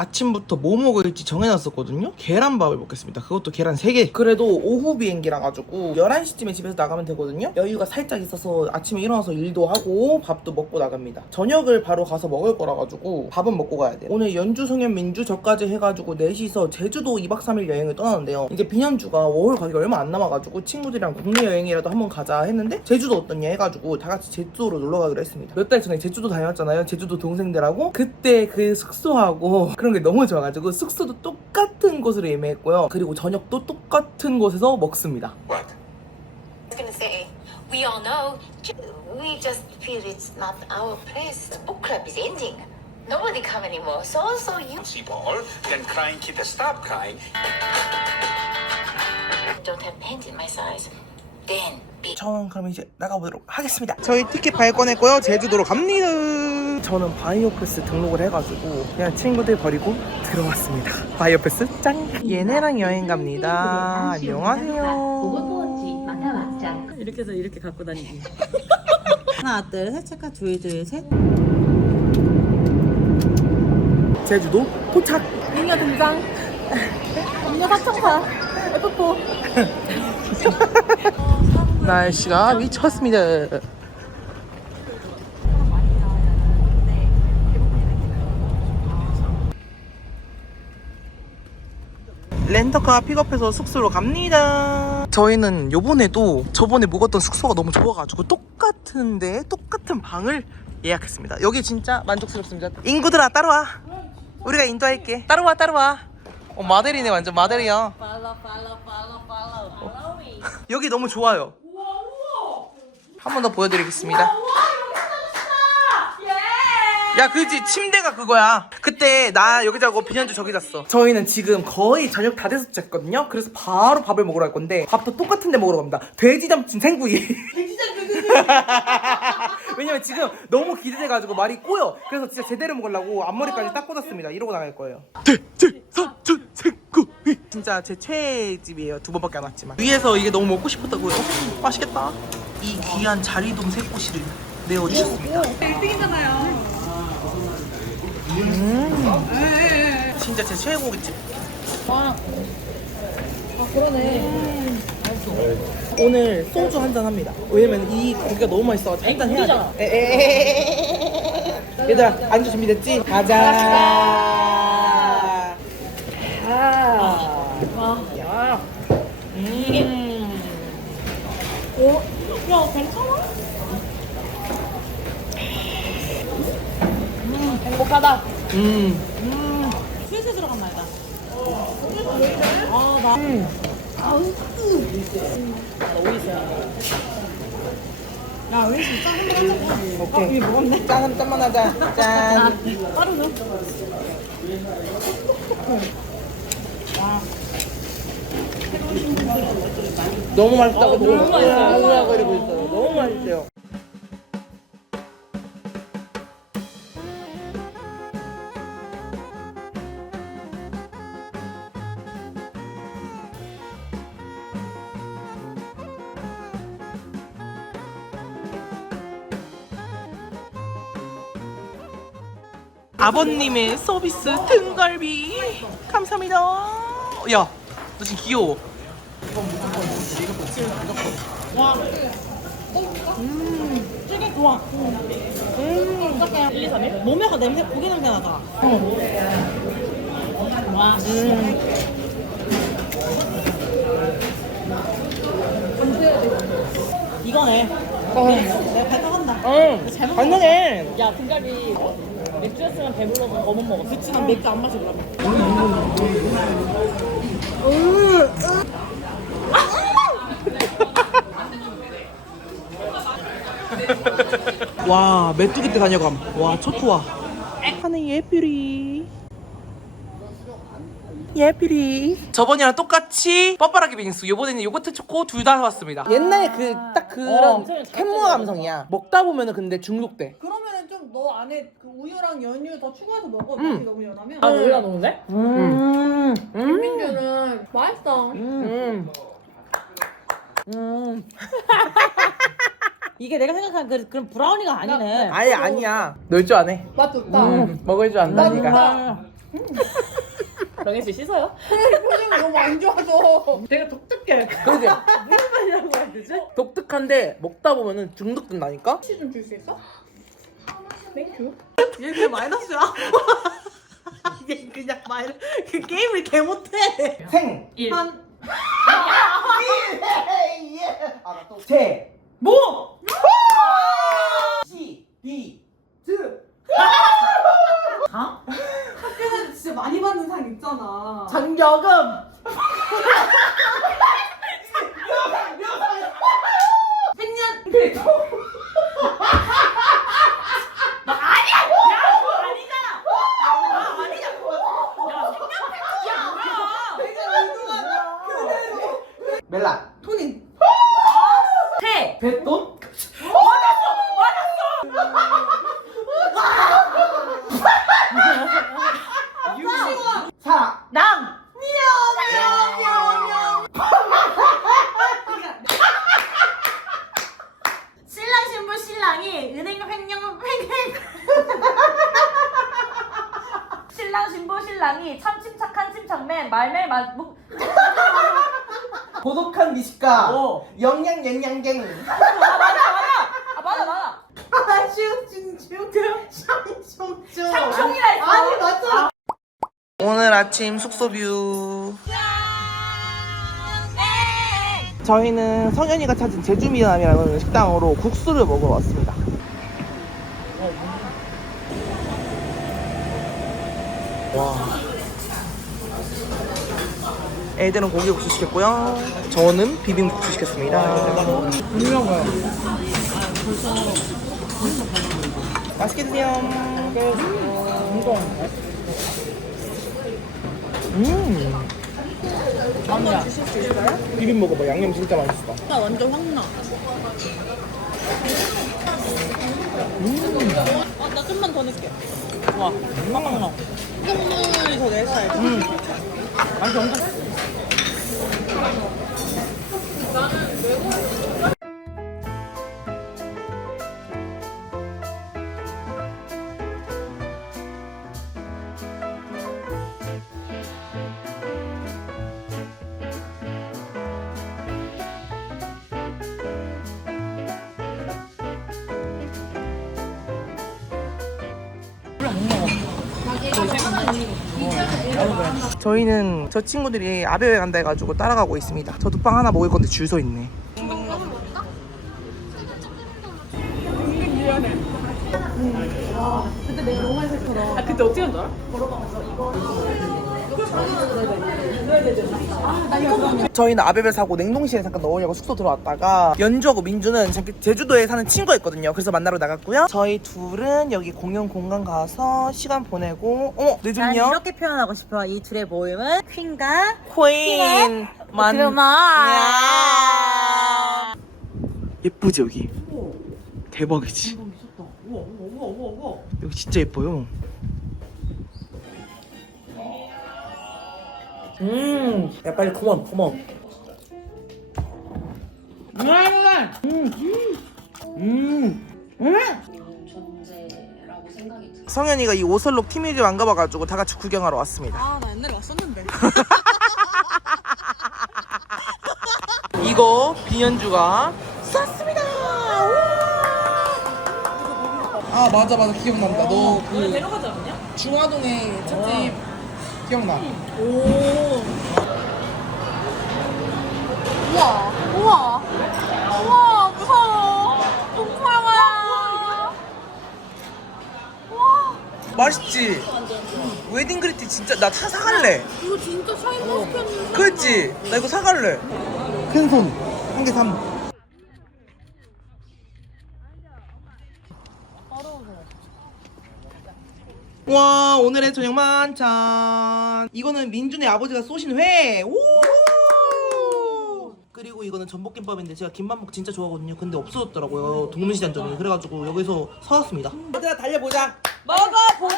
아침부터 뭐 먹을지 정해놨었거든요. 계란밥을 먹겠습니다. 그것도 계란 3개. 그래도 오후 비행기라 가지고 11시쯤에 집에서 나가면 되거든요. 여유가 살짝 있어서 아침에 일어나서 일도 하고 밥도 먹고 나갑니다. 저녁을 바로 가서 먹을 거라 가지고 밥은 먹고 가야 돼요. 오늘 연주, 송현, 민주 저까지 해가지고 넷이서 제주도 2박 3일 여행을 떠나는데요. 이제 비년주가 워홀 가기가 얼마 안 남아가지고 친구들이랑 국내 여행이라도 한번 가자 했는데 제주도 어떠냐 해가지고 다 같이 제주도로 놀러 가기로 했습니다. 몇 달 전에 제주도 다녀왔잖아요. 제주도 동생들하고 그때 그 숙소하고 그런 게 너무 좋아가지고 숙소도 똑같은 곳으로 예매했고요. 그리고 저녁도 똑같은 곳에서 먹습니다. What? was gonna say, we all know, we just feel it's not our place. The book club is ending. Nobody come anymore. So also you See ball, then crying kid stop crying. don't have pants in my size. 전 그럼 이제 나가보도록 하겠습니다. 저희 티켓 발권했고요. 제주도로 갑니다. 저는 바이오패스 등록을 해가지고 그냥 친구들 버리고 들어왔습니다. 바이오패스 짱! 얘네랑 여행 갑니다. 안녕하세요. 이렇게 해서 이렇게 갖고 다니기. 하나, 둘, 셋, 체크, 둘, 둘, 셋. 제주도 도착! 미녀 등장. 미녀 사청사. F4. 날씨가 미쳤습니다. 렌터카 픽업해서 숙소로 갑니다. 저희는 요번에도 저번에 묵었던 숙소가 너무 좋아가지고 똑같은데 똑같은 방을 예약했습니다. 여기 진짜 만족스럽습니다. 인구들아 따라와. 우리가 인도할게. 따라와 따라와. 어 마데리네 완전 마데리야. 팔로, 팔로, 팔로, 팔로, 팔로미. 여기 너무 좋아요. 한번 더 보여드리겠습니다. 야, 그지 침대가 그거야. 그때 나 여기 자고 비년주 저기 잤어. 저희는 지금 거의 저녁 다 돼서 잤거든요. 그래서 바로 밥을 먹으러 갈 건데 밥도 똑같은 데 먹으러 갑니다. 돼지점심 생구이. 왜냐면 지금 너무 기대돼가지고 말이 꼬여. 그래서 진짜 제대로 먹으려고 앞머리까지 딱 꽂았습니다. 이러고 나갈 거예요. 돼지삼촌 생구이. 진짜 제 최애 집이에요. 두 번밖에 안 왔지만. 위에서 이게 너무 먹고 싶었다고요. 맛있겠다. 이 귀한 자리돔 새꼬시를 내어주셨습니다. 음. 진짜 제 최애 고깃집. 아, 그러네. 오늘 소주 한 잔 합니다. 왜냐면 이 고기가 너무 맛있어가지고 한 잔 해야 돼. 에에에에에에에에. 얘들아 안주 준비됐지? 가자. 아. 괜찮아? 음, 행복하다. 음. 음. 스위스 들어간 말이다. 아, 나. 음. 음. 아우. 나 오이 있어요. 야, 왜 이렇게 짜는 거 같아? 오케이. 아, 이게 먹었네. 짠, 짠만 하자. 짠. 빠르노? 와. 너무 맛있다고 어, 너무 맛있어. 그리고 있어. 맛있어요. 아버님의 서비스 등갈비 감사합니다. 야, 너 지금 귀여워. 찌개 좋아. 음. 어떡해. 1, 2, 3, 1. 몸에가 냄새, 고기 냄새 나다. 와, 이거네. 내가 발탁한다. 응, 잘 먹어. 가능해. 야, 등갈비 맥주였으면 배불러서 더못 먹어. 그치, 난 맥주 안 그러면. 와, 메뚜기 때 다녀감. 와, 초토화. 하는 예삐리. 예삐리. 저번이랑 똑같이 뻔뻔하게 빙수. 요번에는 요거트 초코 둘 다 사왔습니다. 옛날에 그 딱 그런 어, 캔모아 감성이야. 먹다 보면은 근데 중독돼. 그러면은 좀 너 안에 그 우유랑 연유 더 추가해서 먹어. 음. 맛이 너무 연하면. 아, 몰라 먹는데? 음. 음. 민주는 맛있어. 음. 음. 이게 내가 생각한 그, 그런 브라우니가 아니네. 아예 아니야. 놀 줄 아네. 맛 좋다. 음, 먹을 줄 안다, 나 니가. 좋다. 정혜 씨 씻어요? 표정이 너무 안 좋아서. 되게 독특해. 그러지? 무슨 말이라고 해야 되지? 독특한데 먹다 보면은 중독된다니까? 혹시 좀 줄 수 있어? 땡큐. 얘 그냥 마이너스야. 얘 그냥 마이너스. 그 게임을 개 못해. 생! 일. 한 제! 뭐? 시! 디! 드! 학교에서 진짜 많이 받는 상 있잖아. 장려금! 생년 멜라! 토니. 태. 뱃돈? 사! 남. 신랑 신부 신랑이 은행 횡령 횡행. 신랑 신랑이 참 침착한 침착맨 말매 말 뭐, 고독한 미식가! 오. 영양 영양갱! 아 맞아 맞아 아 맞아 맞아 아슈 진주 샹숑쭈. 상총이라 했어 아니 맞잖아. 오늘 아침 숙소 뷰. 저희는 성현이가 찾은 제주미남이라는 식당으로 국수를 먹으러 왔습니다. 와. 애들은 고기국수 시켰고요. 저는 비빔국수 시켰습니다. 맛있게 드세요. 음. 아니야 비빔 먹어봐. 양념 진짜 맛있어. 나 완전 확나. 아, 나 좀만 더 넣을게. 와, 막 국물이 더내 스타일. 음. 맛이 엄청. 저희는 저 친구들이 아베에 간다 해가지고 따라가고 있습니다. 저도 빵 하나 먹을 건데 줄 서 있네. 아 그때 어떻게 한줄 알아? 저희는 아베베 사고 냉동실에 잠깐 넣으려고 숙소 들어왔다가 연주하고 민주는 제주도에 사는 친구가 있거든요. 그래서 만나러 나갔고요. 저희 둘은 여기 공연 공간 가서 시간 보내고 어머 난 늦은요? 이렇게 표현하고 싶어. 이 둘의 모임은 퀸과 퀸 만. 야. 예쁘지 여기? 대박이지? 우와 우와 우와 우와 우와. 여기 진짜 예뻐요. 음, 야 빨리 컴온, 컴온. 음, 음. 성현이가 이 오설록 티미즈 안 가봐가지고 다 같이 구경하러 왔습니다. 아 나 옛날에 왔었는데. 이거 비연주가 쐈습니다. 아 맞아 맞아 기억난다. 너 그 내려가지 않냐? 중화동에 찻집 기억나? 우와 우와 우와 무서워 공포영화야 맛있지? 웨딩 그리티 진짜 나차 사갈래. 이거 진짜 샤인 머스켓. 그렇지? 나 이거 사갈래. 큰 손. 한 개 삼. 와 오늘의 저녁 만찬. 이거는 민준의 아버지가 쏘신 회. 오! 그리고 이거는 전복김밥인데 제가 김밥 먹 진짜 좋아하거든요. 근데 없어졌더라고요 동문시장점이. 그래가지고 여기서 사왔습니다. 얘들아 달려보자. 먹어보자고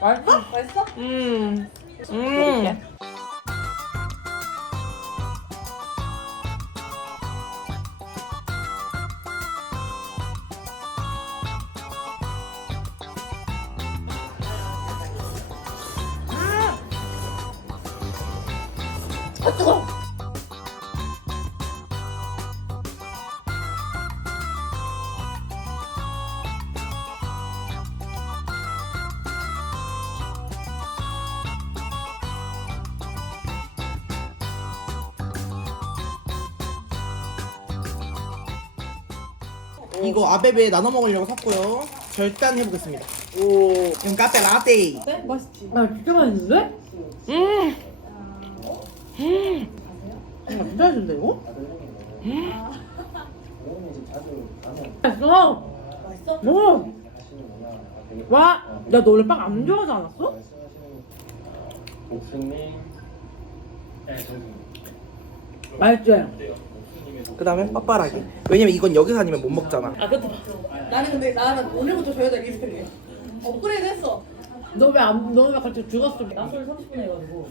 맛있어? 맛있어? 음. 음. 이거 아베베 나눠 먹으려고 샀고요. 절단 해보겠습니다. 오, 이건 카페 라떼. 아 진짜 맛있는데? 음, 아, 진짜 맛있는데 이거? 맛있어. 맛있어? 오. 와, 야 너 원래 빵 안 좋아하지 않았어? 맛있지? 그 다음에 빡빡하게. 왜냐면 이건 여기서 아니면 못 먹잖아. 아 그때 나는 근데 나는 오늘부터 줘야 될 리스크이에요. 업그레이드 했어. 너왜안 너왜 갑자기 죽었어? 나 소리 30분 해가지고.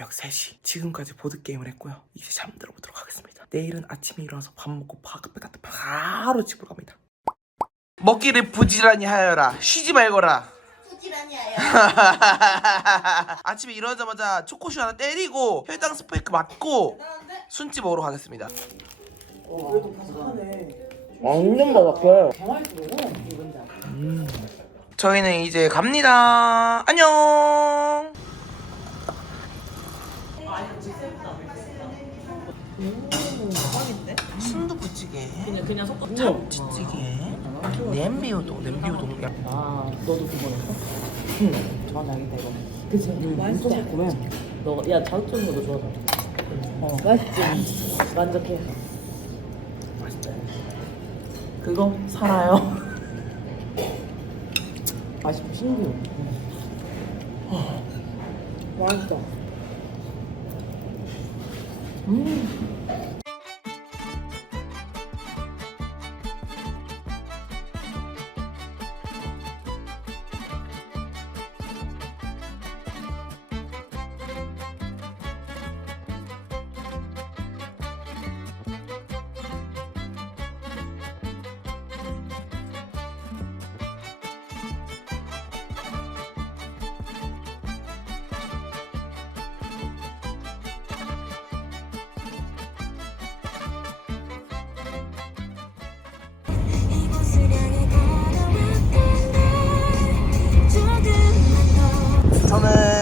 새벽 3시. 지금까지 보드게임을 했고요. 이제 잠들어 보도록 하겠습니다. 내일은 아침에 일어나서 밥 먹고 바깥에 갔다 바로 집으로 갑니다. 먹기를 부지런히 하여라. 쉬지 말거라. 부지런히. 아침에 일어나자마자 초코슈 하나 때리고 혈당 스파이크 맞고 순찌 먹으러 가겠습니다. 완전 바삭해. 음. 저희는 이제 갑니다. 안녕. 순두부찌개, 그냥 그냥 섞어. 참치찌개, 냄비 우동, 냄비 우동. 아 너도 그거 했어? 정확히 알겠다 이거. 그치? 맛있어. 그러면 너야 자극적인 거도 좋아하잖아. 어 맛있지. 만족해. 맛있다. 그거 살아요. 맛있고 신기해. 맛있다. 저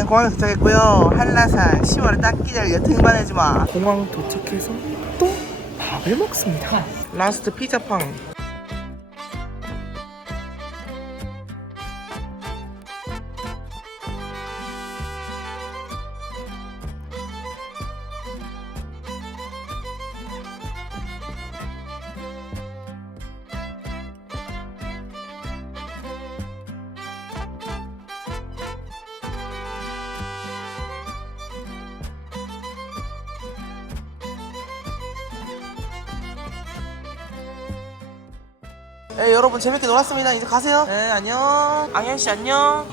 공항에 도착했고요. 한라산 10월에 딱 기다려 등반해주마. 공항 도착해서 또 밥을 먹습니다. 라스트 피자팡. 네, 여러분 재밌게 놀았습니다. 이제 가세요. 네, 안녕. 앙현 씨 안녕.